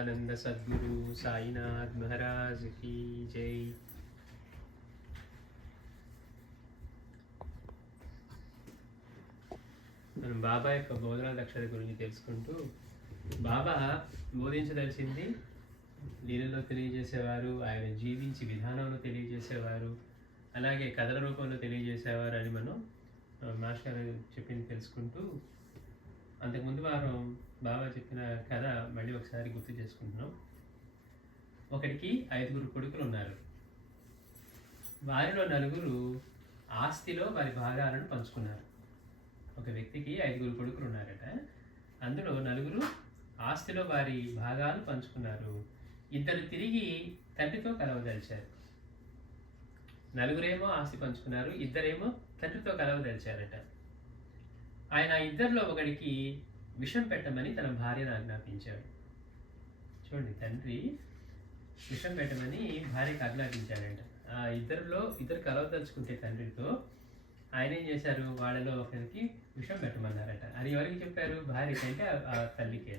సచ్చిదానంద సద్గురు సాయినాథ్ మహారాజ్ की జై. మనం బాబా యొక్క బోధనా దక్షత గురించి తెలుసుకుంటూ, బాబా బోధించదలిచింది లీలలో తెలియజేసేవారు, ఆయన జీవించి విధానంలో తెలియజేసేవారు, అలాగే కథల రూపంలో తెలియజేసేవారు అని మనం మాస్టర్ గారు చెప్పింది తెలుసుకుంటూ, అంతకుముందు వారం బాబా చెప్పిన కథ మళ్ళీ ఒకసారి గుర్తు చేసుకుంటున్నాం. ఒకడికి 5 కొడుకులు ఉన్నారు. వారిలో 4 ఆస్తిలో వారి భాగాలను పంచుకున్నారు. ఒక వ్యక్తికి 5 కొడుకులు ఉన్నారట. అందులో 4 ఆస్తిలో వారి భాగాలు పంచుకున్నారు. 2 తిరిగి తండ్రితో కలవదలిచారు. 4 ఆస్తి పంచుకున్నారు, 2 తండ్రితో కలవదలిచారట. ఆయన 2లో ఒకడికి విషం పెట్టమని తన భార్యను ఆజ్ఞాపించాడు. చూడండి, తండ్రి విషం పెట్టమని భార్యకు ఆజ్ఞాపించాడంట. ఆ 2 కలవదలుచుకుంటే తండ్రితో ఆయన ఏం చేశారు, వాళ్ళలో ఒకరికి విషం పెట్టమన్నారట. అది ఎవరికి చెప్పారు? భార్యకి, అంటే ఆ తల్లికి.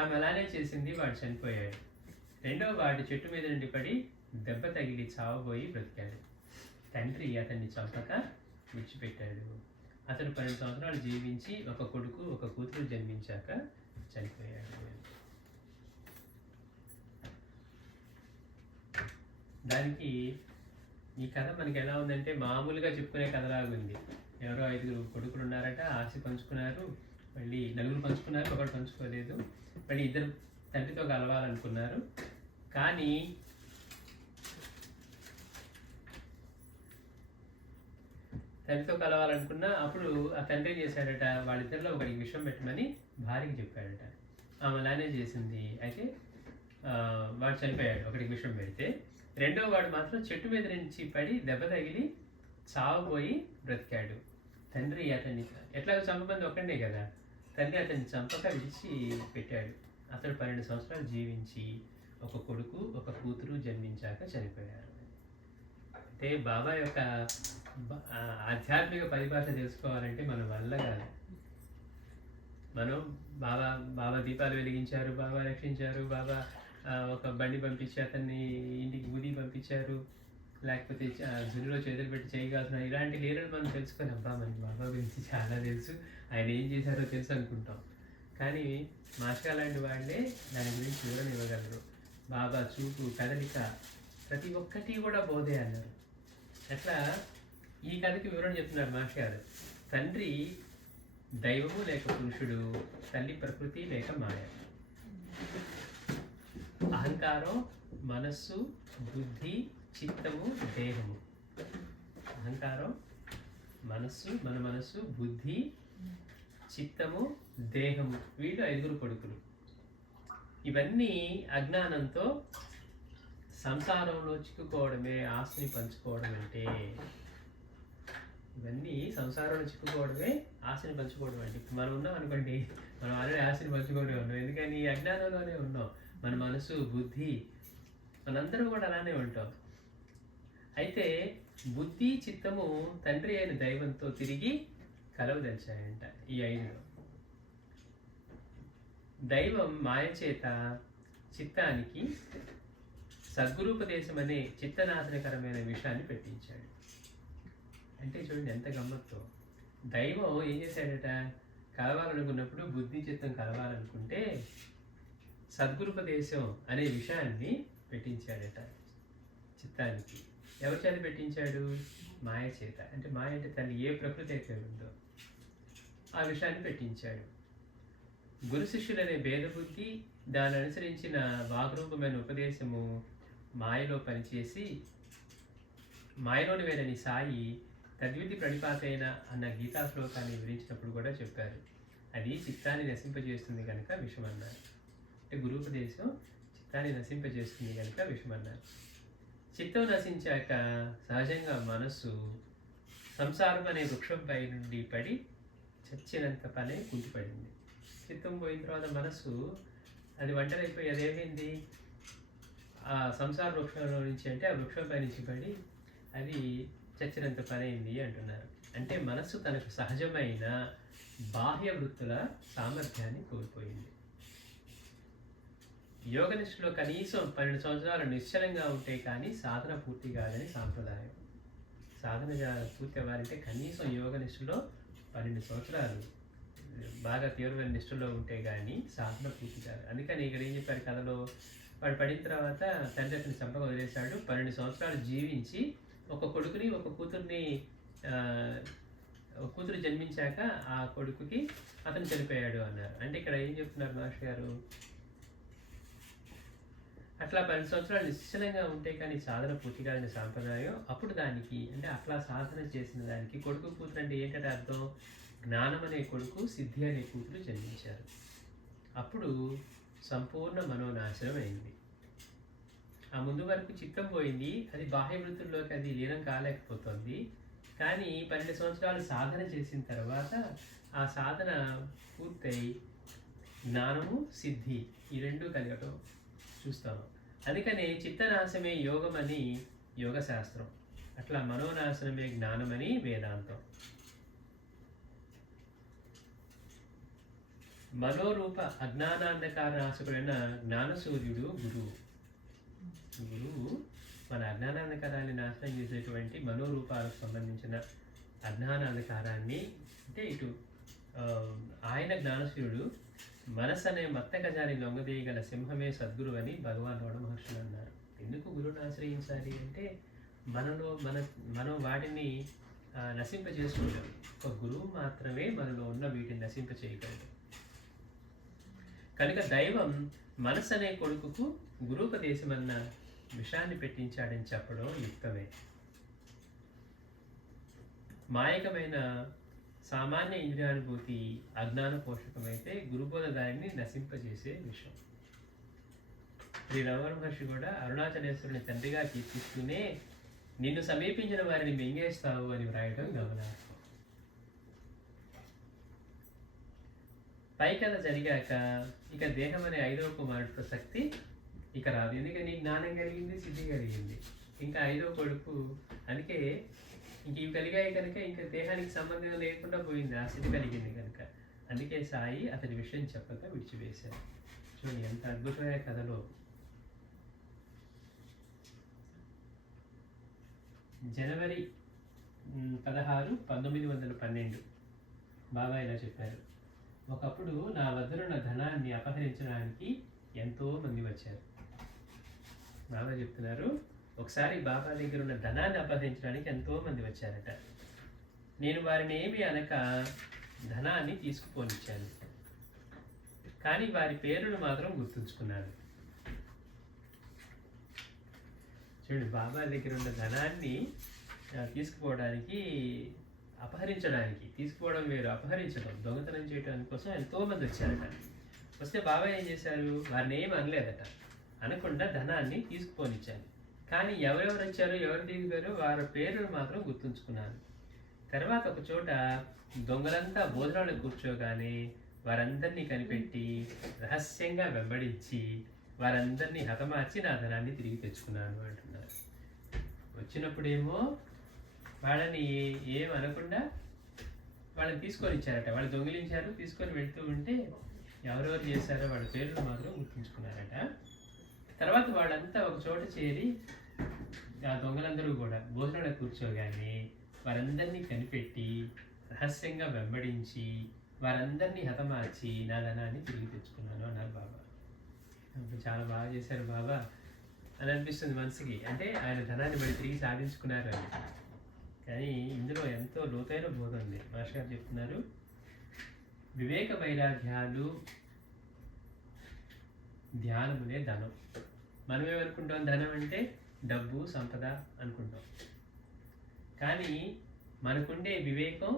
ఆమె అలానే చేసింది. వాడు చనిపోయాడు. 2వ వాడు చెట్టు మీద నుండి పడి దెబ్బ తగిలి చావబోయి బ్రతికాడు. తండ్రి అతన్ని చంపక విడిచిపెట్టాడు. అతను 12 సంవత్సరాలు జీవించి ఒక కొడుకు ఒక కూతురు జన్మించాక చనిపోయాడు. దానికి ఈ కథ మనకి ఎలా ఉందంటే, మామూలుగా చెప్పుకునే కథలాగా ఉంది. ఎవరో 5 కొడుకులు ఉన్నారట, ఆస్తి పంచుకున్నారు, మళ్ళీ 4 పంచుకున్నారు, ఒకటి పంచుకోలేదు, మళ్ళీ 2 తండ్రితో కలవాలనుకున్నారు. కానీ తండ్రితో కలవాలనుకున్నా అప్పుడు ఆ తండ్రి చేశాడట, వాళ్ళిద్దరిలో ఒకరికి విషం పెట్టమని భార్యకి చెప్పాడట. ఆమె అలానే చేసింది. అయితే వాడు చనిపోయాడు ఒకరికి విషం పెడితే. 2వ వాడు మాత్రం చెట్టు మీద నుంచి పడి దెబ్బ తగిలి చావబోయి బ్రతికాడు. తండ్రి అతన్ని ఎట్లాగో చంపమంది ఒక్కడే కదా, తండ్రి అతన్ని చంపక విడిచి పెట్టాడు. అతడు 12 సంవత్సరాలు జీవించి ఒక కొడుకు ఒక కూతురు జన్మించాక చనిపోయారు. అంటే బాబా యొక్క ఆధ్యాత్మిక పరిభాష తెలుసుకోవాలంటే మన వల్ల కాదు. మనం బాబా దీపాలు వెలిగించారు, బాబా రక్షించారు, బాబా ఒక బండి పంపించి అతన్ని ఇంటికి ఊది పంపించారు, లేకపోతే జున్నులో చేతులు పెట్టి చేయగలుగుతున్నారు. ఇలాంటి లీలలు మనం తెలుసుకొని, అబ్బా మనకి బాబా గురించి చాలా తెలుసు, ఆయన ఏం చేశారో తెలుసు అనుకుంటాం. కానీ మాస్టర్ లాంటి వాళ్ళే దాని గురించి వివరణ ఇవ్వగలరు. బాబా చూపు, కదలిక, ప్రతి ఒక్కటి కూడా బోధే అన్నారు. అట్లా ఈ కథకి వివరణ చెప్తున్నారు మాస్టర్ గారు. తండ్రి దైవము లేక పురుషుడు, తల్లి ప్రకృతి లేక మాయ. అహంకారం, మనస్సు, బుద్ధి, చిత్తము, దేహము. అహంకారం, మన మనస్సు, బుద్ధి, చిత్తము, దేహము. వీళ్ళు 5 కొడుకులు. ఇవన్నీ అజ్ఞానంతో సంసారంలో చిక్కుకోవడమే ఆస్తిని పంచుకోవడం అంటే. ఇవన్నీ సంసారంలో చిక్కుకోవడమే ఆస్తిని పంచుకోవడం అంటే. మనం ఉన్నాం అనుకోండి, మనం ఆల్రెడీ ఆస్తిని పంచుకోవడం ఉన్నాం. ఎందుకని అజ్ఞానంలోనే ఉన్నాం. మన మనసు, బుద్ధి, మనందరం కూడా అలానే ఉంటాం. అయితే బుద్ధి, చిత్తము తండ్రి అయిన దైవంతో తిరిగి కలవదలిచాయంట ఈ 5లో. దైవం మాయ చేత చిత్తానికి సద్గురూపదేశం అనే చిత్తనాశనకరమైన విషయాన్ని పెట్టించాడు. అంటే చూడండి ఎంత గమ్మత్తో. దైవం ఏం చేశాడట, కలవాలనుకున్నప్పుడు బుద్ధి చిత్తం కలవాలనుకుంటే సద్గురుపదేశం అనే విషయాన్ని పెట్టించాడట చిత్తానికి. ఎవరి చేత పెట్టించాడు? మాయ చేత. అంటే మాయ అంటే తల్లి ఏ ప్రకృతి అయితే ఉందో ఆ విషయాన్ని పెట్టించాడు. గురు శిష్యులనే భేదబుద్ధి, దాన్ని అనుసరించిన వాగ్రూపమైన ఉపదేశము మాయలో పనిచేసి, మాయలోని వేరని సాయి తద్విధి ప్రణిపాతైన అన్న గీతా శ్లోకాన్ని వివరించినప్పుడు కూడా చెప్పారు. అది చిత్తాన్ని నశింపజేస్తుంది కనుక విషమన్నారు. అంటే గురూపదేశం చిత్తాన్ని నశింపజేస్తుంది కనుక విషమన్నారు. చిత్తం నశించాక సహజంగా మనస్సు సంసారం అనే వృక్షంపై నుండి పడి చచ్చినంత పనే కుంటిపడింది. చిత్తం పోయిన తర్వాత మనస్సు అది ఒంటరైపోయి అదేమైంది, ఆ సంసార వృక్షంలో నుంచి, అంటే ఆ వృక్షంపై నుంచి పడి అది చచ్చినంత పని అయింది అంటున్నారు. అంటే మనస్సు తనకు సహజమైన బాహ్య వృత్తుల సామర్థ్యాన్ని కోల్పోయింది. యోగనిష్టలో కనీసం 12 సంవత్సరాలు నిశ్చలంగా ఉంటే కానీ సాధన పూర్తి కాదని సాంప్రదాయం. సాధన పూర్తి అవ్వాలంటే కనీసం యోగనిష్టలో 12 సంవత్సరాలు బాగా తీవ్రమైన నిష్టలో ఉంటే కానీ సాధన పూర్తి కాదు. అందుకని ఇక్కడ ఏం చెప్పారు కథలో, వాడు పడిన తర్వాత తండ్రి అతని చంపక వదిలేశాడు. 12 సంవత్సరాలు జీవించి ఒక కొడుకుని ఒక కూతుర్ని ఒక కూతురు జన్మించాక ఆ కొడుకుకి అతను చనిపోయాడు అన్నారు. అంటే ఇక్కడ ఏం చెప్తున్నారు మాస్టర్ గారు, అట్లా 12 సంవత్సరాలు నిశ్చలంగా ఉంటే కానీ సాధన పూర్తి కాదని సాంప్రదాయం. అప్పుడు దానికి అంటే అట్లా సాధన చేసిన దానికి కొడుకు కూతురు అంటే ఏంటంటే అర్థం, జ్ఞానం అనే కొడుకు సిద్ధి అనే కూతురు జన్మించారు. అప్పుడు సంపూర్ణ మనోనాశనం అయింది. ఆ ముందు వరకు చిత్తం పోయింది, అది బాహ్య వృత్తుల్లోకి అది లీనం కాలేకపోతుంది. కానీ 12 సంవత్సరాలు సాధన చేసిన తర్వాత ఆ సాధన పూర్తయి జ్ఞానము సిద్ధి ఈ రెండు కలగటం చూస్తాము. అందుకనే చిత్తనాశమే యోగం అని యోగశాస్త్రం, అట్లా మనోనాశనమే జ్ఞానమని వేదాంతం. మనోరూప అజ్ఞానాంధకార నాశకుడైన జ్ఞానసూర్యుడు గురువు. గురువు మన అజ్ఞానాంధకారాన్ని నాశనం చేసేటువంటి మనోరూపాలకు సంబంధించిన అజ్ఞానాంధకారాన్ని అంటే ఇటు ఆయన జ్ఞానసూర్యుడు మనసు అనే మత్తగజాన్ని లొంగదీయగల సింహమే సద్గురు అని భగవాన్ రమణ మహర్షులు అన్నారు. ఎందుకు గురువుని ఆశ్రయించాలి అంటే మనం వాటిని నశింప చేసుకోలేం. ఒక గురువు మాత్రమే మనలో ఉన్న వీటిని నశింప చేయగలడు. కనుక దైవం మనసు అనే కొడుకుకు గురూపదేశం అన్న విషయాన్ని పెట్టించాడని చెప్పడం యుక్తమే. మాయకమైన సామాన్య ఇంద్రియానుభూతి అజ్ఞాన పోషకమైతే గురుబోధ దానిని నశింపజేసే విషయం. శ్రీ రమణ మహర్షి కూడా అరుణాచలేశ్వరుని తండ్రిగా కీర్తిస్తూనే నిన్ను సమీపించిన వారిని మింగేస్తావు అని వ్రాయడం గమనార్హం. పై కథ జరిగాక ఇక దేహం అనే 5వ కుమారుడు ప్రసక్తి ఇక రాదు. ఎందుకని జ్ఞానం కలిగింది, సిద్ధి కలిగింది, ఇంకా 5వ కొడుకు. అందుకే ఇంక ఇవి కలిగాయి కనుక ఇంకా దేహానికి సంబంధం లేకుండా పోయింది, ఆ స్థితి కలిగింది కనుక. అందుకే సాయి అతని విషయం చెప్పక విడిచివేశారు. చూడండి ఎంత అద్భుతమైన కథలో. జనవరి 16, 1912 బాబా ఇలా చెప్పారు, ఒకప్పుడు నా వద్దనున్న ధనాన్ని అపహరించడానికి ఎంతో మంది వచ్చారు. బాబా చెప్తున్నారు, ఒకసారి బాబా దగ్గర ఉన్న ధనాన్ని అపహరించడానికి ఎంతో మంది వచ్చారట. నేను వారిని ఏమి అనక ధనాన్ని తీసుకుపోనిచ్చాను, కానీ వారి పేరును మాత్రం గుర్తుంచుకున్నాను. చూడండి, బాబా దగ్గర ఉన్న ధనాన్ని తీసుకుపోవడానికి, అపహరించడానికి, తీసుకోవడం వేరు, అపహరించడం, దొంగతనం చేయడం కోసం ఎంతోమంది వచ్చారట. వస్తే బాబా ఏం చేశారు, వారిని ఏమి అనలేదట. అనకుండా ధనాన్ని తీసుకుపోనిచ్చాను, కానీ ఎవరెవరు వచ్చారో ఎవరు దిగారో వారి పేరును మాత్రం గుర్తుంచుకున్నాను. తర్వాత ఒక చోట దొంగలంతా భోజనాలు కూర్చోగానే వారందరినీ కనిపెట్టి రహస్యంగా వెంబడించి వారందరినీ హతమార్చి నా ధనాన్ని తిరిగి తెచ్చుకున్నాను అంటున్నారు. వచ్చినప్పుడేమో వాళ్ళని ఏం అనకుండా వాళ్ళని తీసుకొని ఇచ్చారట. వాళ్ళు దొంగిలించారు, తీసుకొని వెళ్తూ ఉంటే ఎవరెవరు చేశారో వాళ్ళ పేర్లు మాత్రం గుర్తుంచుకున్నారట. తర్వాత వాళ్ళంతా ఒక చోట చేరి ఆ దొంగలందరూ కూడా భోజనాలకు కూర్చోగానే వారందరినీ కనిపెట్టి రహస్యంగా వెంబడించి వారందరినీ హతమార్చి నా ధనాన్ని తిరిగి తెచ్చుకున్నాను అన్నారు బాబా. చాలా బాగా చేశారు బాబా అని అనిపిస్తుంది మనసుకి. అంటే ఆయన ధనాన్ని మళ్ళీ తిరిగి సాధించుకున్నారు అని. కానీ ఇందులో ఎంతో లోతైన బోధ ఉంది. మాస్టర్ గారు చెప్తున్నారు, వివేక వైరాగ్యాలు ధ్యానమునే ధనం. మనం ఏమనుకుంటాం, ధనం అంటే డబ్బు సంపద అనుకుంటాం. కానీ మనకుండే వివేకం,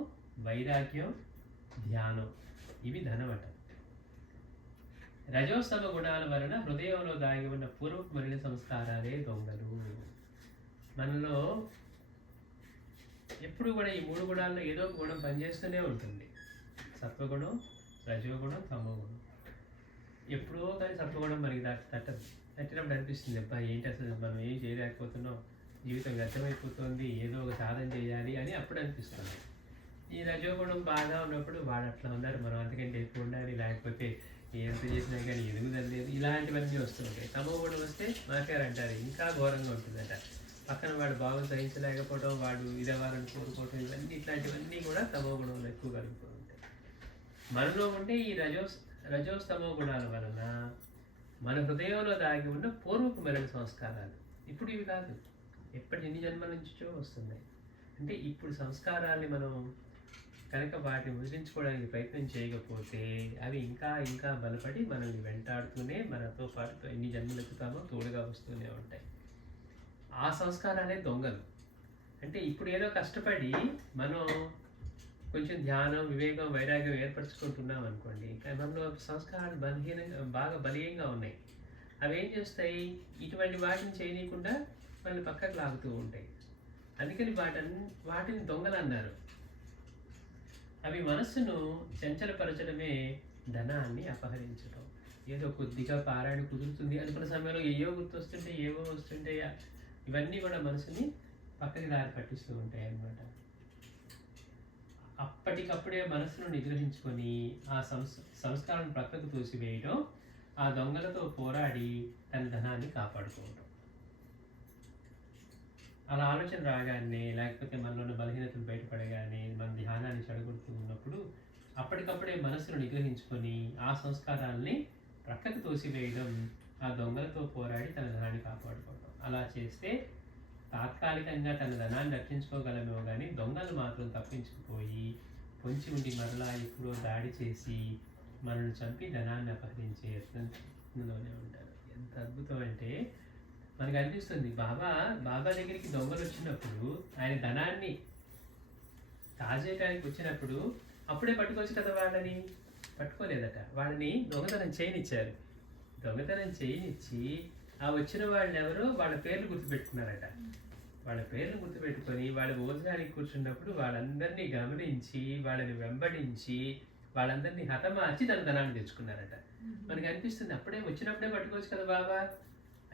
వైరాగ్యం, ధ్యానం, ఇవి ధనం అట. రజోస్తమ గుణాల వలన హృదయంలో దాగి ఉన్న పూర్వపు మలిన సంస్కారాలే దొంగలు. మనలో ఎప్పుడు కూడా ఈ 3 గుణాల్లో ఏదో ఒక గుణం పనిచేస్తూనే ఉంటుంది. సత్వగుణం, రజోగుణం, తమోగుణం. ఎప్పుడో కానీ సత్వగుణం మనకి తట్టినప్పుడు అనిపిస్తుంది, అబ్బా ఏంటి అసలు మనం ఏం చేయలేకపోతున్నాం, జీవితం వ్యర్థమైపోతుంది, ఏదో ఒక సాధన చేయాలి అని అప్పుడు అనిపిస్తుంది. ఈ రజోగుణం బాగా ఉన్నప్పుడు వాడు అట్లా ఉన్నారు, మనం అంతకంటే ఎక్కువ ఉండాలి, లేకపోతే ఎంత చేసినా కానీ ఎదుగుదల లేదు, ఇలాంటివన్నీ వస్తుంటాయి. తమో గుణం వస్తే మాస్టర్ అంటారు ఇంకా ఘోరంగా ఉంటుందట. పక్కన వాడు బాగా సహించలేకపోవడం, వాడు ఇదవ్వాలని కోరుకోవడం, ఇవన్నీ ఇట్లాంటివన్నీ కూడా తమో గుణంలో ఎక్కువ కలుగుతూ ఉంటాయి. మనలో ఉండే ఈ రజోస్తమో గుణాల వలన మన హృదయంలో దాగి ఉన్న పూర్వపు మెరణ సంస్కారాలు ఇప్పుడు ఇవి కాదు, ఎన్ని జన్మల నుంచో వస్తున్నాయి. అంటే ఇప్పుడు సంస్కారాల్ని మనం కనుక వాటిని వదిలించుకోవడానికి ప్రయత్నం చేయకపోతే అవి ఇంకా ఇంకా బలపడి మనల్ని వెంటాడుతూనే మనతో పాటు ఎన్ని జన్మలు ఎక్కుతామో తోడుగా వస్తూనే ఉంటాయి. ఆ సంస్కారాలే దొంగలు. అంటే ఇప్పుడు ఏదో కష్టపడి మనం కొంచెం ధ్యానం, వివేకం, వైరాగ్యం ఏర్పరచుకుంటున్నాం అనుకోండి, మనలో సంస్కారాలు బాగా బలీయంగా ఉన్నాయి. అవి ఏం చేస్తాయి, ఇటువంటి వాటిని చేయనీయకుండా మనల్ని పక్కకు లాగుతూ ఉంటాయి. అందుకని వాటిని దొంగలు అన్నారు. అవి మనస్సును చంచలపరచడమే ధనాన్ని అపహరించడం. ఏదో కొద్దిగా పారాయణ కుదురుతుంది అనుకున్న సమయంలో ఏవో గుర్తొస్తుంటే ఏవో వస్తుంటే ఇవన్నీ కూడా మనసుని పక్కకి దారి పట్టిస్తూ ఉంటాయి అన్నమాట. అప్పటికప్పుడే మనసును నిగ్రహించుకొని ఆ సంస్కారం పక్కకు తోసివేయడం, ఆ దొంగలతో పోరాడి తన ధనాన్ని కాపాడుకోవడం. అలా ఆలోచన రాగానే, లేకపోతే మనలోని బలహీనతలు బయటపడగానే, మన ధ్యానాన్ని చెడగొడుతూ ఉన్నప్పుడు అప్పటికప్పుడే మనసును నిగ్రహించుకొని ఆ సంస్కారాల్ని ప్రక్కకు తోసివేయడం, ఆ దొంగలతో పోరాడి తన ధనాన్ని కాపాడుకోవడం. అలా చేస్తే తాత్కాలికంగా తన ధనాన్ని రక్షించుకోగలమేమో కానీ దొంగలు మాత్రం తప్పించుకుపోయి పొంచి ఉండి మరలా ఎప్పుడో దాడి చేసి మనల్ని చంపి ధనాన్ని అపహరించే యత్నంలోనే ఉంటారు. ఎంత అద్భుతం అంటే మనకు అనిపిస్తుంది, బాబా దగ్గరికి దొంగలు వచ్చినప్పుడు ఆయన ధనాన్ని కాజేయడానికి వచ్చినప్పుడు అప్పుడే పట్టుకోవచ్చు కదా వాళ్ళని. పట్టుకోలేదట, వాళ్ళని దొంగతనం చేయనిచ్చారు. దొంగతనం చేయనిచ్చి ఆ వచ్చిన వాళ్ళు ఎవరో వాళ్ళ పేర్లు గుర్తుపెట్టుకున్నారట. వాళ్ళ పేర్లు గుర్తుపెట్టుకొని వాళ్ళ భోజనానికి కూర్చున్నప్పుడు వాళ్ళందరినీ గమనించి వాళ్ళని వెంబడించి వాళ్ళందరినీ హతమార్చి తన ధనాన్ని తెచ్చుకున్నారట. మనకి అనిపిస్తుంది, అప్పుడే వచ్చినప్పుడే పట్టుకోవచ్చు కదా బాబా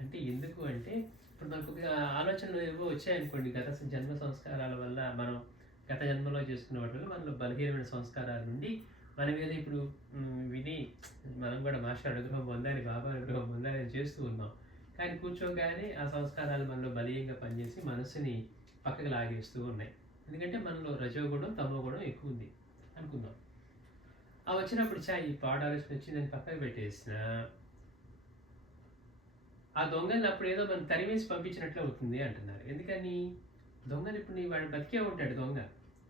అంటే. ఎందుకు అంటే ఇప్పుడు మనకు ఆలోచనలు ఏవో వచ్చాయనుకోండి, గత జన్మ సంస్కారాల వల్ల, మనం గత జన్మలో చేసుకున్న వాటి వల్ల మనలో బలహీనమైన సంస్కారాల నుండి మన మీద ఇప్పుడు విని మనం కూడా మాస్టర్ అనుగ్రహం పొందాలి, బాబా అనుగ్రహం పొందాలి అని చేస్తూ ఉన్నాం. కానీ కూర్చోగానే ఆ సంస్కారాలు మనలో బలీయంగా పనిచేసి మనసుని పక్కకు లాగేస్తూ ఉన్నాయి. ఎందుకంటే మనలో రజోగుణం, తమో గుణం ఎక్కువ ఉంది అనుకుందాం. ఆ వచ్చినప్పుడు ఈ పాట ఆలోచన వచ్చిందని పక్కకు పెట్టేసిన ఆ దొంగని అప్పుడు ఏదో మనం తరివేసి పంపించినట్లు అవుతుంది అంటున్నారు. ఎందుకని, దొంగని ఇప్పుడు వాడు బతికే ఉంటాడు దొంగ,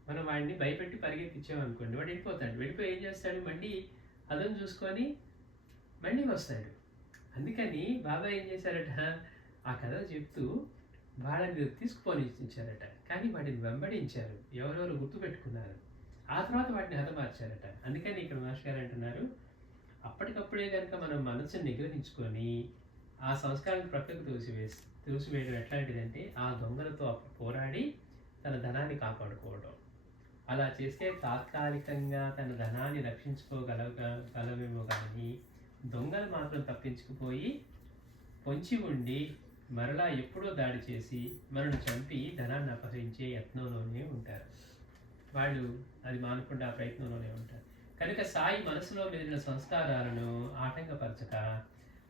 మనం వాడిని భయపెట్టి పరిగెత్తిచ్చామనుకోండి, వాడు వెళ్ళిపోతాడు. వెళ్ళిపోయి ఏం చేస్తాడు, మళ్ళీ అదం చూసుకొని మళ్ళీ వస్తాడు. అందుకని బాబా ఏం చేశారట, ఆ కథ చెప్తూ వాళ్ళని తీసుకుపోనిచ్చారట. కానీ వాటిని వెంబడించారు, ఎవరెవరు గుర్తుపెట్టుకున్నారు, ఆ తర్వాత వాటిని హతమార్చారట. అందుకని ఇక్కడ మాస్టర్ గారు అంటున్నారు, అప్పటికప్పుడే కనుక మనం మనసుని నిగ్రహించుకొని ఆ సంస్కారాన్ని ప్రక్కకు తోసివేయడం ఎట్లాంటిదంటే ఆ దొంగలతో పోరాడి తన ధనాన్ని కాపాడుకోవడం. అలా చేస్తే తాత్కాలికంగా తన ధనాన్ని రక్షించుకోగలవేమో కానీ దొంగలు మాత్రం తప్పించుకుపోయి పొంచి ఉండి మరలా ఎప్పుడో దాడి చేసి మనల్ని చంపి ధనాన్ని అపహరించే యత్నంలోనే ఉంటారు. వాళ్ళు అది మానకుండా ఆ ప్రయత్నంలోనే ఉంటారు. కనుక సాయి మనసులో మెదిలిన సంస్కారాలను ఆటంకపరచక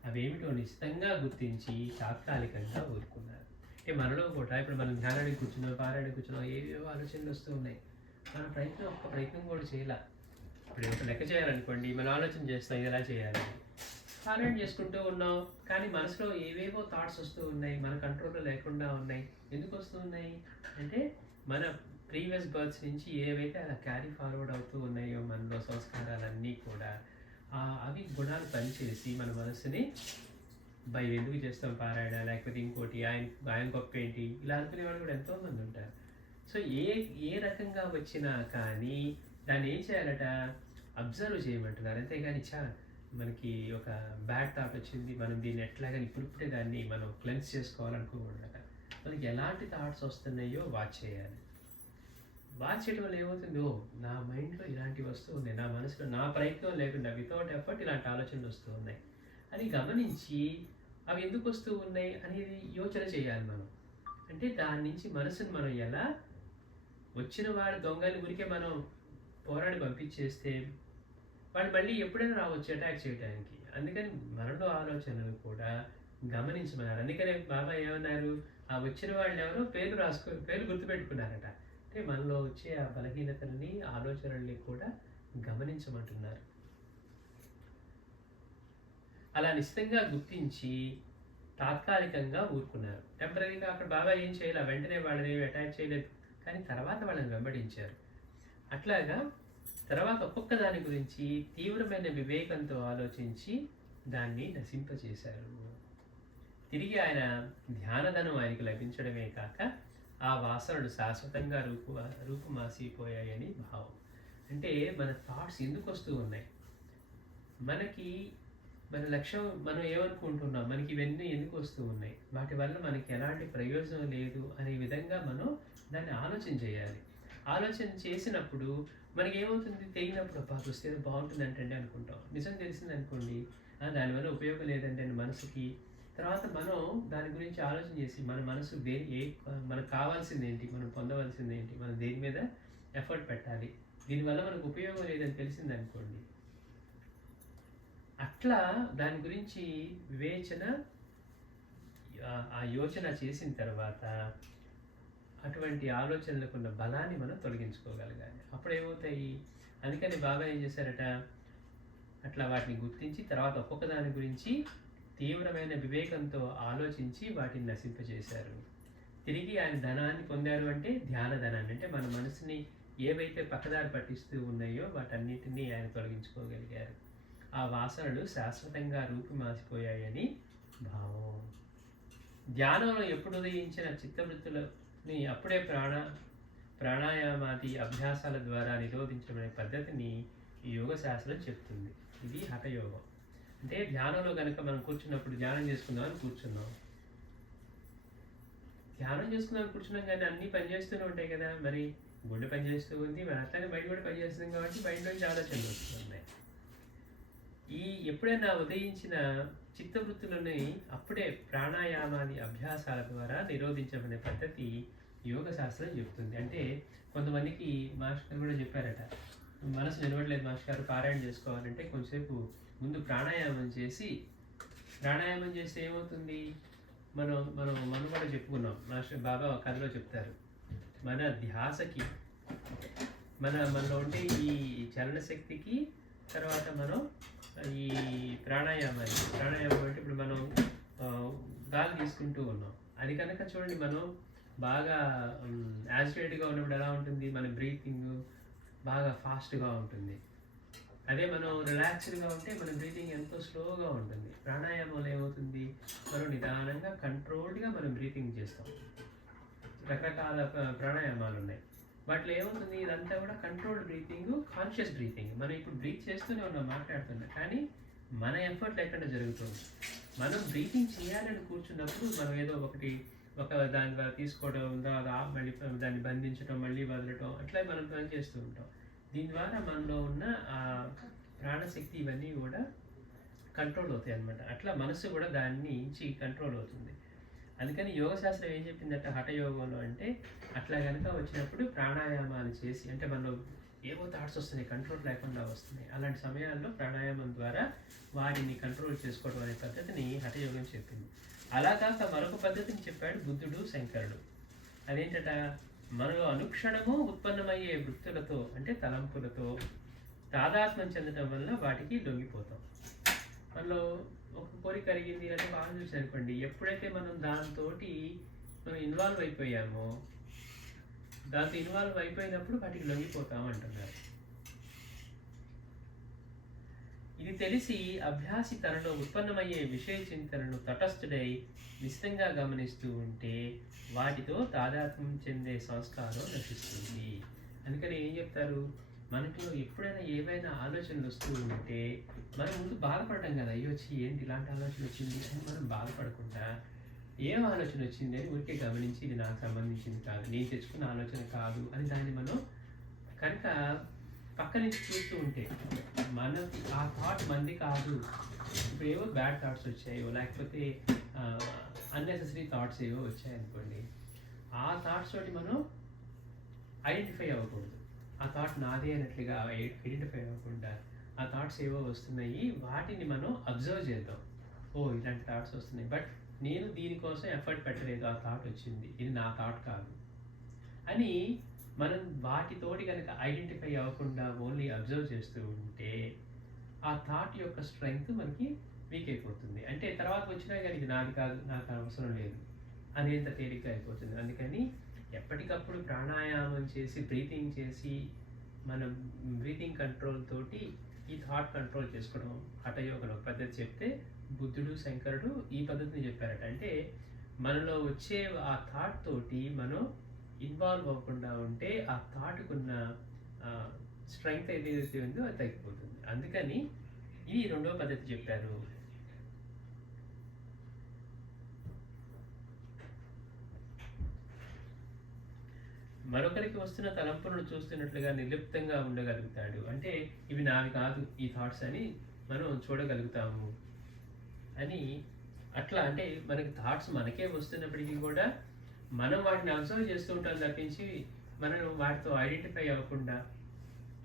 అవేమిటో నిశ్చితంగా గుర్తించి తాత్కాలికంగా ఊరుకున్నారు. అంటే మనలో కూడా ఇప్పుడు మనం ధ్యానానికి కూర్చున్నాం, పారాయణకి కూర్చున్నాం, ఏవేవో ఆలోచనలు వస్తూ ఉన్నాయి. మన ఒక్క ప్రయత్నం కూడా చేయాల. ఇప్పుడు ఒక లెక్క చేయాలనుకోండి, మనం ఆలోచన చేస్తాం ఇది ఎలా చేయాలి, పారాయణ చేసుకుంటూ ఉన్నాం, కానీ మనసులో ఏవేవో థాట్స్ వస్తూ ఉన్నాయి, మన కంట్రోల్లో లేకుండా ఉన్నాయి. ఎందుకు వస్తూ ఉన్నాయి అంటే మన ప్రీవియస్ బర్త్స్ నుంచి ఏవైతే అలా క్యారీ ఫార్వర్డ్ అవుతూ ఉన్నాయో మనలో సంస్కారాలన్నీ కూడా అవి గుణాలు పనిచేసి మన మనసుని ఎందుకు చేస్తాం పారాయణ, లేకపోతే ఇంకోటి ఆయన గొప్ప ఏంటి, ఇలా అనుకునేవాళ్ళు కూడా ఎంతోమంది ఉంటారు. సో ఏ రకంగా వచ్చినా కానీ దాన్ని ఏం చేయాలట, అబ్జర్వ్ చేయమంటున్నారు. అంతేగాని మనకి ఒక బ్యాడ్ థాట్ వచ్చింది, మనం దీన్ని ఎట్లాగని ఇప్పుడిప్పుడే దాన్ని మనం క్లెన్స్ చేసుకోవాలనుకోకూడదట. మనకి ఎలాంటి థాట్స్ వస్తున్నాయో వాచ్ చేయాలి. వాచ్ చేయడం వల్ల ఏమవుతుంది, నా మైండ్లో ఇలాంటివి వస్తూ ఉన్నాయి, నా మనసులో నా ప్రయత్నం లేకుండా వితౌట్ ఎఫర్ట్ ఇలాంటి ఆలోచనలు వస్తూ ఉన్నాయి అని గమనించి అవి ఎందుకు వస్తూ ఉన్నాయి అనేది యోచన చేయాలి మనం. అంటే దాని నుంచి మనసుని మనం ఎలా వచ్చిన వాడి దొంగల ఊరికే మనం పోరాడి పంపించేస్తే వాళ్ళు మళ్ళీ ఎప్పుడైనా రావచ్చు అటాక్ చేయడానికి. అందుకని మనలో ఆలోచనలు కూడా గమనించమన్నారు. అందుకనే బాబా ఏమన్నారు, ఆ వచ్చిన వాళ్ళు ఎవరో పేర్లు గుర్తుపెట్టుకున్నారట. అంటే మనలో వచ్చే ఆ బలహీనతల్ని, ఆలోచనల్ని కూడా గమనించమంటున్నారు. అలా నిశ్చితంగా గుర్తించి తాత్కాలికంగా ఊరుకున్నారు. టెంపరరీగా అక్కడ బాబా ఏం చేయలే, వెంటనే వాళ్ళని అటాక్ చేయలేదు, కానీ తర్వాత వాళ్ళని వెంబడించారు. అట్లాగా తర్వాత ఒక్కొక్క దాని గురించి తీవ్రమైన వివేకంతో ఆలోచించి దాన్ని నశింపచేశారు. తిరిగి ఆయన ధ్యానధనం ఆయనకు లభించడమే కాక ఆ వాసనలు శాశ్వతంగా రూపుమాసిపోయాయని భావం. అంటే మన థాట్స్ ఎందుకు వస్తూ ఉన్నాయి, మనకి మన లక్ష్యం, మనం ఏమనుకుంటున్నాం, మనకి ఇవన్నీ ఎందుకు వస్తూ ఉన్నాయి, వాటి వల్ల మనకి ఎలాంటి ప్రయోజనం లేదు అనే విధంగా మనం దాన్ని ఆలోచన చేయాలి. ఆలోచన చేసినప్పుడు మనకి ఏమవుతుంది, తెలియనప్పుడు అబ్బా వస్తే బాగుంటుంది అంటే అనుకుంటాం. నిజం తెలిసింది అనుకోండి, దానివల్ల ఉపయోగం లేదంటే మనసుకి. తర్వాత మనం దాని గురించి ఆలోచన చేసి మన మనసు మనకు కావాల్సింది ఏంటి, మనం పొందవలసింది ఏంటి, మనం దేని మీద ఎఫర్ట్ పెట్టాలి, దీనివల్ల మనకు ఉపయోగం లేదని తెలిసింది అనుకోండి, అట్లా దాని గురించి వివేచన, ఆ యోచన చేసిన తర్వాత అటువంటి ఆలోచనలకు ఉన్న బలాన్ని మనం తొలగించుకోగలగాలి. అప్పుడు ఏమవుతాయి, అందుకని బాబా ఏం చేశారట, అట్లా వాటిని గుర్తించి తర్వాత ఒక్కొక్క దాని గురించి తీవ్రమైన వివేకంతో ఆలోచించి వాటిని నశింపజేశారు. తిరిగి ఆయన ధనాన్ని పొందారు. అంటే ధ్యాన ధనాన్ని, అంటే మన మనసుని ఏవైతే పక్కదారి పట్టిస్తూ ఉన్నాయో వాటన్నిటినీ ఆయన తొలగించుకోగలిగారు. ఆ వాసనలు శాశ్వతంగా రూపుమాసిపోయాయని భావం. ధ్యానంలో ఎప్పుడు ఉదయించిన చిత్తవృత్తులని అప్పుడే ప్రాణాయామాది అభ్యాసాల ద్వారా నిరోధించబడే పద్ధతిని ఈ యోగ శాస్త్రం చెప్తుంది. ఇది హఠయోగం. అంటే ధ్యానంలో కనుక మనం కూర్చున్నప్పుడు ధ్యానం చేసుకుందామని కూర్చున్నాం, కూర్చున్నాం కానీ అన్నీ పనిచేస్తూనే ఉంటాయి కదా. మరి గుండె పనిచేస్తూ ఉంది, మరి అట్లానే మైండ్ కూడా పనిచేస్తుంది కాబట్టి మైండ్లోంచి ఆలోచనలు వస్తున్నాయి. ఎప్పుడైనా ఉదయించిన చిత్తవృత్తులని అప్పుడే ప్రాణాయామాది అభ్యాసాల ద్వారా నిరోధించబడే పద్ధతి యోగ శాస్త్రం చెప్తుంది. అంటే కొంతమందికి మాస్టర్ కూడా చెప్పారట, మనసు నిలవట్లేదు మాస్టర్, పారాయణ చేసుకోవాలంటే కొంచెంసేపు ముందు ప్రాణాయామం చేస్తే ఏమవుతుంది, మనం కూడా చెప్పుకున్నాం, మాస్టర్ బాబా బాబా చెప్తారు, మన ధ్యాసకి, మనలో ఉండే ఈ చలన శక్తికి, తర్వాత మనం ఈ ప్రాణాయామం అంటే ఇప్పుడు మనం గాలి తీసుకుంటూ ఉన్నాం, అది కనుక చూడండి మనం బాగా యాజిటేట్గా ఉన్నప్పుడు ఎలా ఉంటుంది, మన బ్రీతింగ్ బాగా ఫాస్ట్గా ఉంటుంది. అదే మనం రిలాక్స్డ్గా ఉంటే మన బ్రీతింగ్ ఎంతో స్లోగా ఉంటుంది. ప్రాణాయామంలో ఏమవుతుంది, మనం నిదానంగా కంట్రోల్డ్గా మనం బ్రీతింగ్ చేస్తాం. రకరకాల ప్రాణాయామాలు ఉన్నాయి, వాటిలో ఏమవుతుంది, ఇదంతా కూడా కంట్రోల్డ్ బ్రీతింగ్, కాన్షియస్ బ్రీతింగ్. మనం ఇప్పుడు బ్రీత్ చేస్తూనే ఉన్నాం, మాట్లాడుతున్నాం, కానీ మన ఎఫర్ట్ లేకుండా జరుగుతుంది. మనం బ్రీతింగ్ చేయాలని కూర్చున్నప్పుడు మనం ఏదో ఒక దాని ద్వారా తీసుకోవడం, మళ్ళీ దాన్ని బంధించడం, మళ్ళీ వదలటం, అట్లా మనం పని చేస్తూ ఉంటాం. దీని ద్వారా మనలో ఉన్న ఆ ప్రాణశక్తి ఇవన్నీ కూడా కంట్రోల్ అవుతాయి అన్నమాట. అట్లా మనసు కూడా దాన్ని కంట్రోల్ అవుతుంది. అందుకని యోగశాస్త్రం ఏం చెప్పిందంటే హఠయోగంలో, అంటే అట్లా కనుక వచ్చినప్పుడు ప్రాణాయామాలు చేసి, అంటే మనలో ఏవో థాట్స్ వస్తున్నాయి, కంట్రోల్ లేకుండా వస్తున్నాయి, అలాంటి సమయాల్లో ప్రాణాయామం ద్వారా వాటిని కంట్రోల్ చేసుకోవడం అనే పద్ధతిని హఠయోగం చెప్పింది. అలా కాక మరొక పద్ధతిని చెప్పాడు బుద్ధుడు, శంకరుడు. అదేంటట, మనలో అనుక్షణము ఉత్పన్నమయ్యే వృత్తులతో, అంటే తలంపులతో తాదాత్మ్యం చెందడం వల్ల వాటికి లొంగిపోతాం. మనలో ఒక కోరిక కలిగింది అంటే బాగా చూసి అనుకోండి, ఎప్పుడైతే మనం దాంతో మనం ఇన్వాల్వ్ అయిపోయామో, దాంతో ఇన్వాల్వ్ అయిపోయినప్పుడు వాటికి లొంగిపోతాం అంటున్నారు. ఇది తెలిసి అభ్యాసి తనలో ఉత్పన్నమయ్యే విషయ చింతనను తటస్థుడై నిశ్చితంగా గమనిస్తూ ఉంటే వాటితో తాదాత్మ్యం చెందే సంస్కారం నశిస్తుంది. అందుకని ఏం చెప్తారు, మనకి ఎప్పుడైనా ఏవైనా ఆలోచనలు వస్తూ ఉంటే మనం ముందు బాధపడటం కదా, అయ్యో ఏంటి ఇలాంటి ఆలోచన వచ్చింది అని మనం బాధపడకుండా, ఏం ఆలోచన వచ్చింది అని ఊరికే గమనించి, ఇది నాకు సంబంధించింది కాదు, నేను తెచ్చుకున్న ఆలోచన కాదు అని దాన్ని మనం కనుక పక్క నుంచి చూస్తూ ఉంటే, మనకి ఆ థాట్ మంది కాదు. ఇప్పుడు ఏవో బ్యాడ్ థాట్స్ వచ్చాయో, లేకపోతే అన్నెసెసరీ థాట్స్ ఏవో వచ్చాయనుకోండి, ఆ థాట్స్ తోటి మనం ఐడెంటిఫై అవ్వకూడదు. ఆ థాట్ నాదే అన్నట్లుగా ఐడెంటిఫై అవ్వకుండా ఆ థాట్స్ ఏవో వస్తున్నాయి, వాటిని మనం అబ్జర్వ్ చేద్దాం. ఓ ఇలాంటి థాట్స్ వస్తున్నాయి, బట్ నేను దీనికోసం ఎఫర్ట్ పెట్టలేదు, ఆ థాట్ వచ్చింది, ఇది నా థాట్ కాదు అని మనం వాటితోటి కనుక ఐడెంటిఫై అవ్వకుండా ఓన్లీ అబ్జర్వ్ చేస్తూ ఉంటే ఆ థాట్ యొక్క స్ట్రెంగ్త్ మనకి వీక్ అయిపోతుంది. అంటే తర్వాత వచ్చినా కానీ ఇది నాది కాదు, నాకు అవసరం లేదు అనేంత తేలిక అయిపోతుంది. అందుకని ఎప్పటికప్పుడు ప్రాణాయామం చేసి బ్రీతింగ్ చేసి మనం బ్రీతింగ్ కంట్రోల్ తోటి ఈ థాట్ కంట్రోల్ చేసుకోవడం హఠయోగం ఒక పద్ధతి చెప్తే, బుద్ధుడు శంకరుడు ఈ పద్ధతిని చెప్పారట. అంటే మనలో వచ్చే ఆ థాట్ తోటి మనం ఇన్వాల్వ్ అవ్వకుండా ఉంటే ఆ థాట్కున్న స్ట్రెంగ్త్ ఏదైతే ఉందో అది తగ్గిపోతుంది. అందుకని ఇది రెండో పద్ధతి చెప్పారు. మరొకరికి వస్తున్న తలంపులను చూస్తున్నట్లుగా నిర్లిప్తంగా ఉండగలుగుతాడు. అంటే ఇవి నావి కాదు ఈ థాట్స్ అని మనం చూడగలుగుతాము అని. అట్లా అంటే మనకి థాట్స్ మనకే వస్తున్నప్పటికీ కూడా మనం వాటిని అబ్జర్వ్ చేస్తూ ఉంటాం తప్పించి మనం వాటితో ఐడెంటిఫై అవ్వకుండా,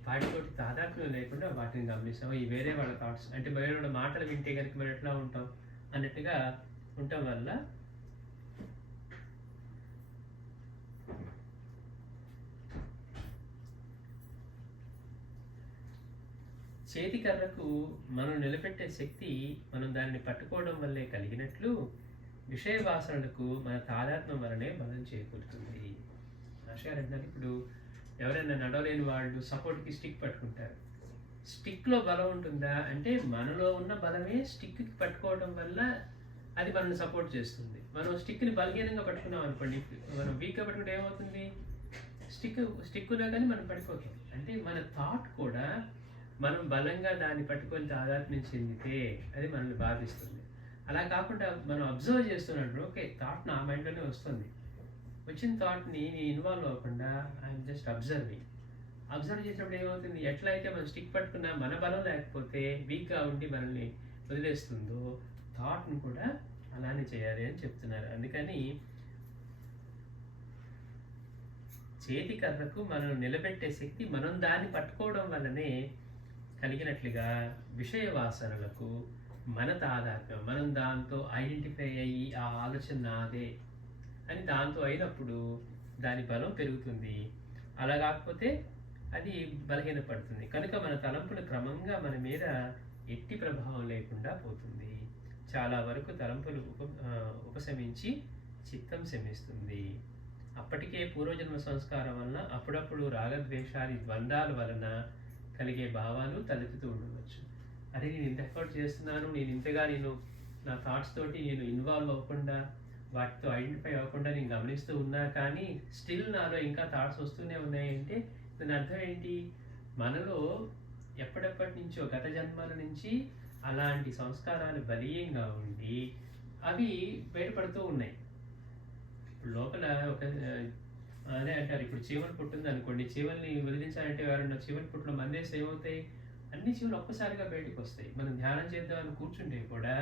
వాటితోటి తాదాత్మ్యం లేకుండా వాటిని గమనిస్తాం. ఈ వేరే వాళ్ళ థాట్స్ అంటే వేరే వాళ్ళ మాటలు వింటే కనుక మనం ఎట్లా ఉంటాం అన్నట్టుగా ఉండటం వల్ల చేతికర్రకు మనం నిలబెట్టే శక్తి మనం దానిని పట్టుకోవడం వల్లే కలిగినట్లు విషయ వాసనలకు మన తాదాత్మ్యం వలనే బలం చేకూరుతుంది. మాస్టర్ అంటున్నారు, ఇప్పుడు ఎవరైనా నడవలేని వాళ్ళు సపోర్ట్కి స్టిక్ పట్టుకుంటారు. స్టిక్లో బలం ఉంటుందా అంటే మనలో ఉన్న బలమే స్టిక్కి పట్టుకోవడం వల్ల అది మనల్ని సపోర్ట్ చేస్తుంది. మనం స్టిక్ని బలహీనంగా పట్టుకున్నాం అనుకోండి, మనం వీక్గా పట్టుకుంటే ఏమవుతుంది, స్టిక్ ఉన్నా కానీ మనం పడిపోతాం. అంటే మన థాట్ కూడా మనం బలంగా దాన్ని పట్టుకొని తాదాత్మ్యం చెందితే అది మనల్ని బాధిస్తుంది. అలా కాకుండా మనం అబ్జర్వ్ చేస్తున్నట్టు ఓకే థాట్ నా మైండ్లోనే వస్తుంది, వచ్చిన థాట్ని నేను ఇన్వాల్వ్ అవ్వకుండా ఐఎమ్ జస్ట్ అబ్జర్వ్ చేసినప్పుడు ఏమవుతుంది, ఎట్లయితే మనం స్టిక్ పట్టుకున్నా మన బలం లేకపోతే వీక్గా ఉండి మనల్ని వదిలేస్తుందో థాట్ని కూడా అలానే చేయాలి అని చెప్తున్నారు. అందుకని చేతి కర్రకు మనం నిలబెట్టే శక్తి మనం దాన్ని పట్టుకోవడం వల్లనే కలిగినట్లుగా విషయ వాసనలకు మన తాదాత్మ్యం, మనం దాంతో ఐడెంటిఫై అయ్యి ఆ ఆలోచన నాదే అని దాంతో అయినప్పుడు దాని బలం పెరుగుతుంది. అలా కాకపోతే అది బలహీనపడుతుంది. కనుక మన తలంపులు క్రమంగా మన మీద ఎట్టి ప్రభావం లేకుండా పోతుంది. చాలా వరకు తలంపులు ఉపశమించి చిత్తం శమిస్తుంది. అప్పటికే పూర్వజన్మ సంస్కారం వలన అప్పుడప్పుడు రాగద్వేషాది ద్వంద్వాల వలన కలిగే భావాలు తలెత్తుతూ ఉండవచ్చు. అరే నేను ఇంత ఎఫర్ట్ చేస్తున్నాను, నేను నా థాట్స్ తోటి నేను ఇన్వాల్వ్ అవ్వకుండా వాటితో ఐడెంటిఫై అవ్వకుండా నేను గమనిస్తూ ఉన్నా కానీ స్టిల్ నాలో ఇంకా థాట్స్ వస్తూనే ఉన్నాయంటే దాని అర్థం ఏంటి, మనలో ఎప్పటి నుంచో గత జన్మల నుంచి అలాంటి సంస్కారాలు బలీయంగా ఉండి అవి బయటపడుతూ ఉన్నాయి. ఇప్పుడు లోపల ఒక అదే అంటారు, ఇప్పుడు చీమలు పుట్టింది అనుకోండి, చీమల్ని వదిలించాలంటే ఎవరన్నా చీమల పుట్టులో మందేస్తే ఏమవుతాయి, అన్ని చీమలు ఒక్కసారిగా బయటకు వస్తాయి. మనం ధ్యానం చేద్దామని కూర్చుంటే కూడా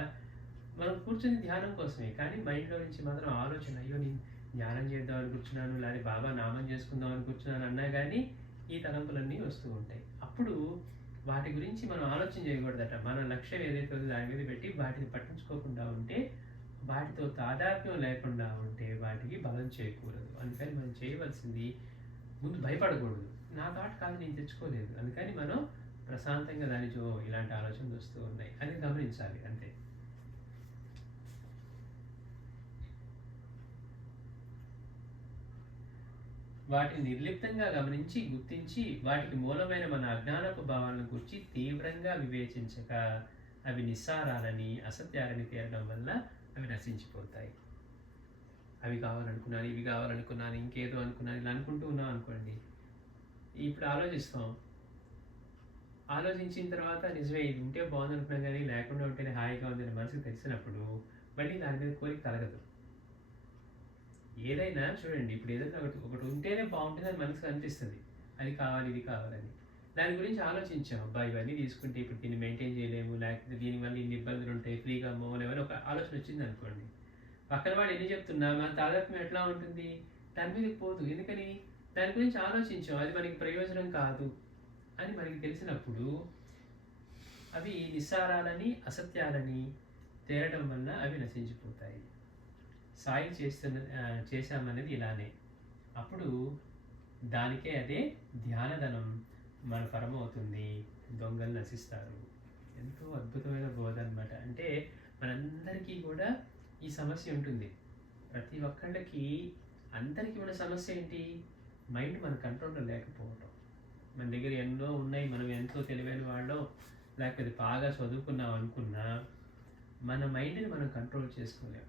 మనం కూర్చుని ధ్యానం కోసమే, కానీ మైండ్లో నుంచి మాత్రం ఆలోచన, అయ్యో నేను ధ్యానం చేద్దామని కూర్చున్నాను, లేదా బాబా నామం చేసుకుందామని కూర్చున్నాను అన్నా కానీ ఈ తలంపులన్నీ వస్తూ ఉంటాయి. అప్పుడు వాటి గురించి మనం ఆలోచన చేయకూడదట. మన లక్ష్యం ఏదైతే ఉందో దాని మీద పెట్టి వాటిని పట్టించుకోకుండా ఉంటే, వాటితో తాదాత్మ్యం లేకుండా ఉంటే వాటికి బలం చేయకూడదు. అందుకని మనం చేయవలసింది ముందు భయపడకూడదు, నా థాట్ కాదు నేను తెచ్చుకోలేదు, అందుకని మనం ప్రశాంతంగా దానితో ఇలాంటి ఆలోచనలు వస్తూ ఉన్నాయి అని గమనించాలి అంతే. వాటిని నిర్లిప్తంగా గమనించి గుర్తించి వాటికి మూలమైన మన అజ్ఞానపు భావాలను గురించి తీవ్రంగా వివేచించక అవి నిస్సారాలని అసత్యాలని తేలడం వల్ల అవి నశించిపోతాయి. అవి కావాలనుకున్నాను, ఇవి కావాలనుకున్నాను, ఇంకేదో అనుకున్నాను, ఇలా అనుకుంటూ ఉన్నాం అనుకోండి, ఇప్పుడు ఆలోచించిన తర్వాత నిజమే ఇది ఉంటే బాగుంది అనుకున్నాం కానీ లేకుండా ఉంటేనే హాయిగా ఉందని మనసుకు తెలిసినప్పుడు మళ్ళీ దాని మీద కోరిక కలగదు. ఏదైనా చూడండి, ఇప్పుడు ఏదైనా ఒకటి ఉంటేనే బాగుంటుంది అని మనసుకు అనిపిస్తుంది, అది కావాలి ఇది కావాలని. దాని గురించి ఆలోచించాం, అబ్బా ఇవన్నీ తీసుకుంటే ఇప్పుడు దీన్ని మెయింటైన్ చేయలేము, లేకపోతే దీనివల్ల ఇన్ని ఇబ్బందులు ఉంటాయి, ఫ్రీగా అమ్మలేమని ఒక ఆలోచన వచ్చింది అనుకోండి, పక్కన వాడు ఎన్ని చెప్తున్నా మన తాదాత్మ్యం ఎట్లా ఉంటుంది, దాని మీదకి పోదు. ఎందుకని దాని గురించి ఆలోచించాం, అది మనకి ప్రయోజనం కాదు అని మనకి తెలిసినప్పుడు అవి నిస్సారాలని అసత్యాలని తేలడం వల్ల అవి నశించిపోతాయి. సాయి చేశామనేది ఇలానే. అప్పుడు దానికే అదే ధ్యానధనం మన పరమవుతుంది, దొంగలు నశిస్తారు. ఎంతో అద్భుతమైన బోధ అనమాట. అంటే మనందరికీ కూడా ఈ సమస్య ఉంటుంది. ప్రతి ఒక్కళ్ళకి అందరికీ ఉన్న సమస్య ఏంటి? మైండ్ మన కంట్రోల్లో లేకపోవటం. మన దగ్గర ఎన్నో ఉన్నాయి, మనం ఎంతో తెలివైన వాళ్ళం, లేకపోతే బాగా చదువుకున్నాం అనుకున్నా మన మైండ్ని మనం కంట్రోల్ చేసుకోలేం.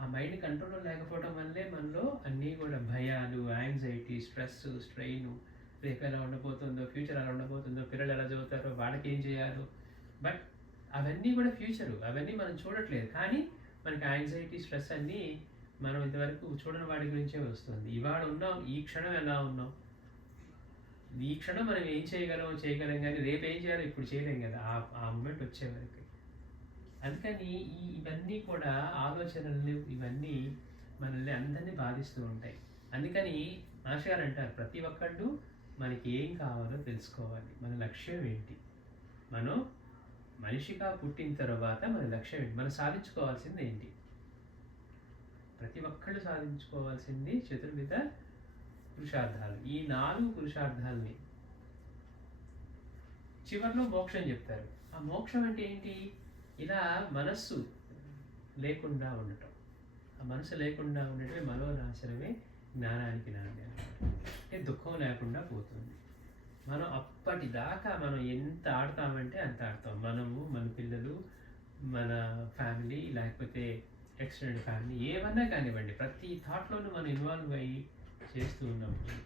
ఆ మైండ్ కంట్రోల్లో లేకపోవడం వల్లే మనలో అన్నీ కూడా భయాలు, యాంగ్జైటీ, స్ట్రెస్, స్ట్రెయిన్, రేపు ఎలా ఉండబోతుందో, ఫ్యూచర్ ఎలా ఉండబోతుందో, పిల్లలు ఎలా చదువుతారో, వాళ్ళకి ఏం చేయాలో. బట్ అవన్నీ కూడా ఫ్యూచరు, అవన్నీ మనం చూడట్లేదు. కానీ మనకి యాంగ్జైటీ, స్ట్రెస్ అన్నీ మనం ఇంతవరకు చూడని వాడి గురించే వస్తుంది. ఇవాళ ఉన్నాం, ఈ క్షణం ఎలా ఉన్నాం, ఈ క్షణం మనం ఏం చేయగలం కానీ రేపు ఏం చేయాలో ఇప్పుడు చేయలేం కదా ఆ మూమెంట్ వచ్చేవరకు. అందుకని ఇవన్నీ కూడా ఆలోచనలు, ఇవన్నీ మనల్ని అందరినీ బాధిస్తూ ఉంటాయి. అందుకని మాస్టర్ గారు అంటారు, ప్రతి ఒక్కళ్ళు మనకి ఏం కావాలో తెలుసుకోవాలి, మన లక్ష్యం ఏంటి, మనం మనిషిగా పుట్టిన తర్వాత మన లక్ష్యం ఏంటి, మనం సాధించుకోవాల్సింది ఏంటి. ప్రతి ఒక్కళ్ళు సాధించుకోవాల్సింది చతుర్విధ పురుషార్థాలు. ఈ 4 పురుషార్థాలని చివరిలో మోక్షం చెప్తారు. ఆ మోక్షం అంటే ఏంటి? ఇలా మనస్సు లేకుండా ఉండటం. ఆ మనసు లేకుండా ఉండటమే మనోనాశనమే జ్ఞానానికి నాంది అనమాట. అంటే దుఃఖం లేకుండా పోతుంది. మనం అప్పటిదాకా మనం ఎంత ఆడతామంటే అంత ఆడతాం. మనము, మన పిల్లలు, మన ఫ్యామిలీ, లేకపోతే ఎక్స్టెండెడ్ ఫ్యామిలీ, ఏమన్నా కానివ్వండి, ప్రతి థాట్లోనూ మనం ఇన్వాల్వ్ అయ్యి చేస్తూ ఉన్నప్పుడు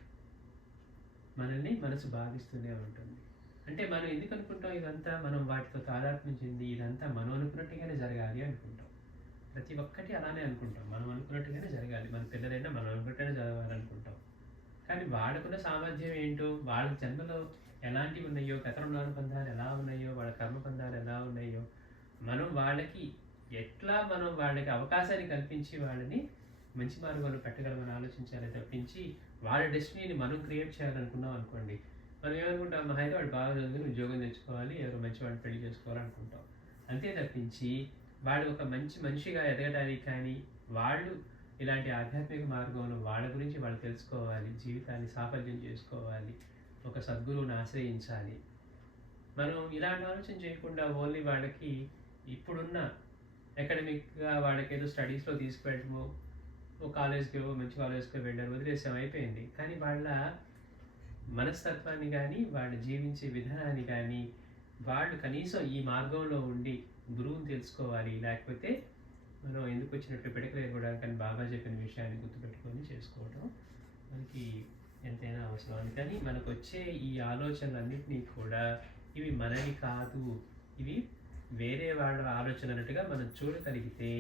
మనల్ని మనసు బాధిస్తూనే ఉంటుంది. అంటే మనం ఎందుకు అనుకుంటాం ఇదంతా, మనం వాటితో తాదాత్మ్యం చెంది ఇదంతా మనం అనుకున్నట్టుగానే జరగాలి అనుకుంటాం. ప్రతి ఒక్కటి అలానే అనుకుంటాం, మనం అనుకున్నట్టుగానే జరగాలి, మన పిల్లలైనా మనం అనుకున్నట్టుగానే చదవాలనుకుంటాం. కానీ వాళ్ళకున్న సామర్థ్యం ఏంటో, వాళ్ళ జన్మలో ఎలాంటివి ఉన్నాయో, గతంలో అనుబంధాలు ఎలా ఉన్నాయో, వాళ్ళ కర్మబంధాలు ఎలా ఉన్నాయో, మనం వాళ్ళకి ఎట్లా మనం వాళ్ళకి అవకాశాన్ని కల్పించి వాళ్ళని మంచి మార్గంలో పెట్టగలమని ఆలోచించాలి తప్పించి వాళ్ళ డెస్టినీని మనం క్రియేట్ చేయాలనుకున్నాం అనుకోండి, మనం ఏమనుకుంటాం, మా అయితే వాడు బాగా చదువుకుని ఉద్యోగం తెచ్చుకోవాలి, ఎవరు మంచి వాడిని పెళ్లి చేసుకోవాలనుకుంటాం. అంతే తప్పించి వాళ్ళు ఒక మంచి మనిషిగా ఎదగడానికి కానీ, వాళ్ళు ఇలాంటి ఆధ్యాత్మిక మార్గంలో వాళ్ళ గురించి వాళ్ళు తెలుసుకోవాలి, జీవితాన్ని సాఫల్యం చేసుకోవాలి, ఒక సద్గురువుని ఆశ్రయించాలి. మనం ఇలాంటి ఆలోచన చేయకుండా ఓన్లీ వాళ్ళకి ఇప్పుడున్న అకాడమిక్గా వాళ్ళకి ఏదో స్టడీస్లో తీసుకువెళ్ళటము, ఓ కాలేజ్కి మంచి కాలేజ్కి వెళ్ళారు, వదిలేసాం, అయిపోయింది. కానీ వాళ్ళ మనస్తత్వాన్ని కానీ, వాళ్ళు జీవించే విధానాన్ని కానీ, వాళ్ళు కనీసం ఈ మార్గంలో ఉండి గురువుని తెలుసుకోవాలి. లేకపోతే మనం ఎందుకు వచ్చినట్లు పిడకలేరు కూడా కానీ బాబా చెప్పిన విషయాన్ని గుర్తుపెట్టుకొని చేసుకోవడం మనకి ఎంతైనా అవసరం. అందుకని మనకు వచ్చే ఈ ఆలోచనలన్నింటినీ కూడా ఇవి మనవి కాదు, ఇవి వేరే వాళ్ళ ఆలోచన అన్నట్టుగా మనం చూడగలిగితే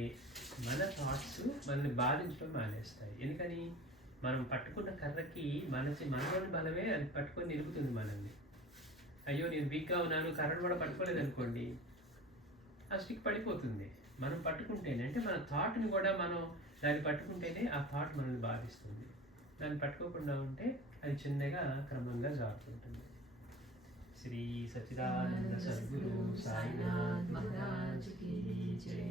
మన థాట్స్ మనల్ని బాధించడం మానేస్తాయి. ఎందుకని మనం పట్టుకున్న కర్రకి మనలోని బలమే అది పట్టుకొని నిలుపుతుంది మనల్ని. అయ్యో నేను వీక్గా ఉన్నాను, కర్రను కూడా పట్టుకోలేదు అనుకోండి, ఆ స్టిక్ పడిపోతుంది. మనం పట్టుకుంటేనే, అంటే మన థాట్ని కూడా మనం దాన్ని పట్టుకుంటేనే ఆ థాట్ మనల్ని బాధిస్తుంది. దాన్ని పట్టుకోకుండా ఉంటే అది చిన్నగా క్రమంగా జారుతుంటుంది. శ్రీ సచ్చిదానంద సద్గురు సాయినాథ్ మహారాజ్ కీ జై.